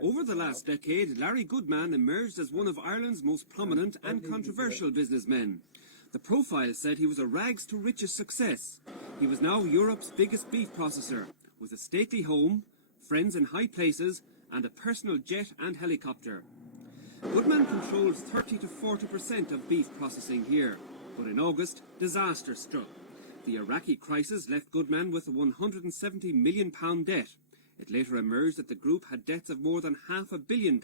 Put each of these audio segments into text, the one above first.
Over the last decade, Larry Goodman emerged as one of Ireland's most prominent and controversial businessmen. The profile said he was a rags to riches success. He was now Europe's biggest beef processor, with a stately home, friends in high places, and a personal jet and helicopter. Goodman controls 30 to 40% of beef processing here, but in August, disaster struck. The Iraqi crisis left Goodman with a £170 million debt. It later emerged that the group had debts of more than £500 million.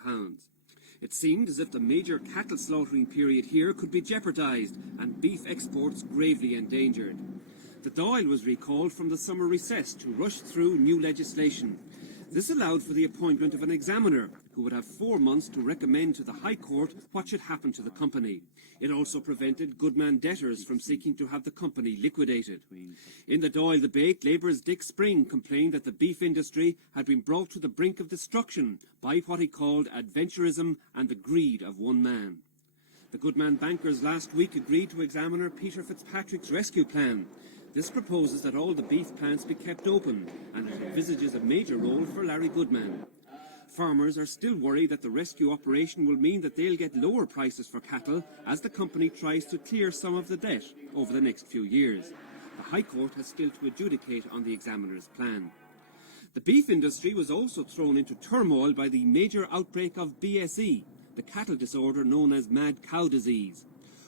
It seemed as if the major cattle slaughtering period here could be jeopardised and beef exports gravely endangered. The Dáil was recalled from the summer recess to rush through new legislation. This allowed for the appointment of an examiner who would have 4 months to recommend to the High Court what should happen to the company. It also prevented Goodman debtors from seeking to have the company liquidated. In the Dáil debate, Labour's Dick Spring complained that the beef industry had been brought to the brink of destruction by what he called adventurism and the greed of one man. The Goodman bankers last week agreed to examiner Peter Fitzpatrick's rescue plan. This proposes that all the beef plants be kept open, and it envisages a major role for Larry Goodman. Farmers are still worried that the rescue operation will mean that they'll get lower prices for cattle as the company tries to clear some of the debt over the next few years. The High Court has still to adjudicate on the examiner's plan. The beef industry was also thrown into turmoil by the major outbreak of BSE, the cattle disorder known as mad cow disease.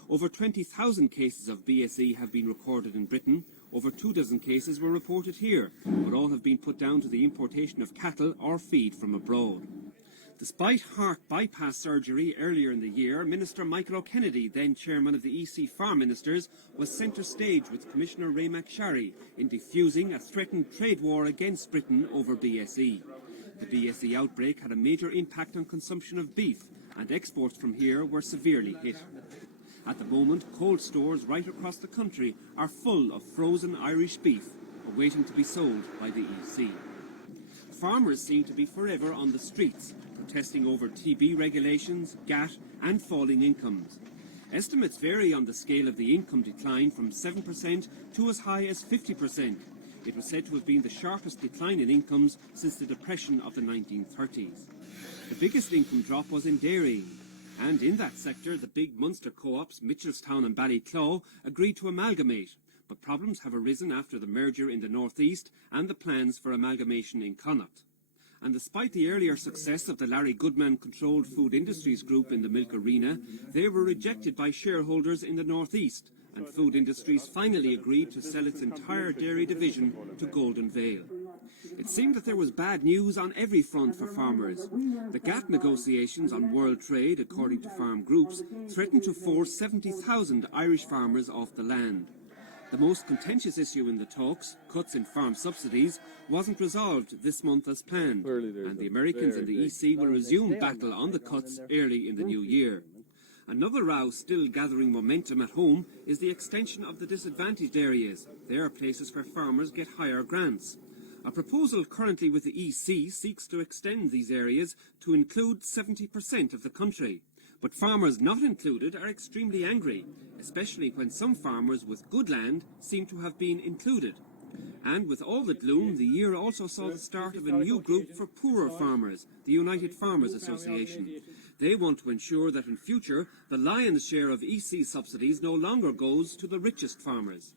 Over 20,000 cases of BSE have been recorded in Britain. Over 24 cases were reported here, but all have been put down to the importation of cattle or feed from abroad. Despite heart bypass surgery earlier in the year, Minister Michael O'Kennedy, then chairman of the EC Farm Ministers, was centre stage with Commissioner Ray McSharry in defusing a threatened trade war against Britain over BSE. The BSE outbreak had a major impact on consumption of beef, and exports from here were severely hit. At the moment, cold stores right across the country are full of frozen Irish beef, awaiting to be sold by the EC. Farmers seem to be forever on the streets, protesting over TB regulations, GAT and falling incomes. Estimates vary on the scale of the income decline from 7% to as high as 50%. It was said to have been the sharpest decline in incomes since the Depression of the 1930s. The biggest income drop was in dairy. And in that sector, the big Munster co-ops, Mitchelstown and Ballyclaw, agreed to amalgamate. But problems have arisen after the merger in the northeast and the plans for amalgamation in Connacht. And despite the earlier success of the Larry Goodman-controlled Food Industries Group in the milk arena, they were rejected by shareholders in the northeast, and Food Industries finally agreed to sell its entire dairy division to Golden Vale. It seemed that there was bad news on every front for farmers. The GATT negotiations on world trade, according to farm groups, threatened to force 70,000 Irish farmers off the land. The most contentious issue in the talks, cuts in farm subsidies, wasn't resolved this month as planned, and the Americans and the EC will resume battle on the cuts early in the new year. Another row still gathering momentum at home is the extension of the disadvantaged areas. There are places where farmers get higher grants. A proposal currently with the EC seeks to extend these areas to include 70% of the country. But farmers not included are extremely angry, especially when some farmers with good land seem to have been included. And with all the gloom, the year also saw the start of a new group for poorer farmers, the United Farmers Association. They want to ensure that in future, the lion's share of EC subsidies no longer goes to the richest farmers.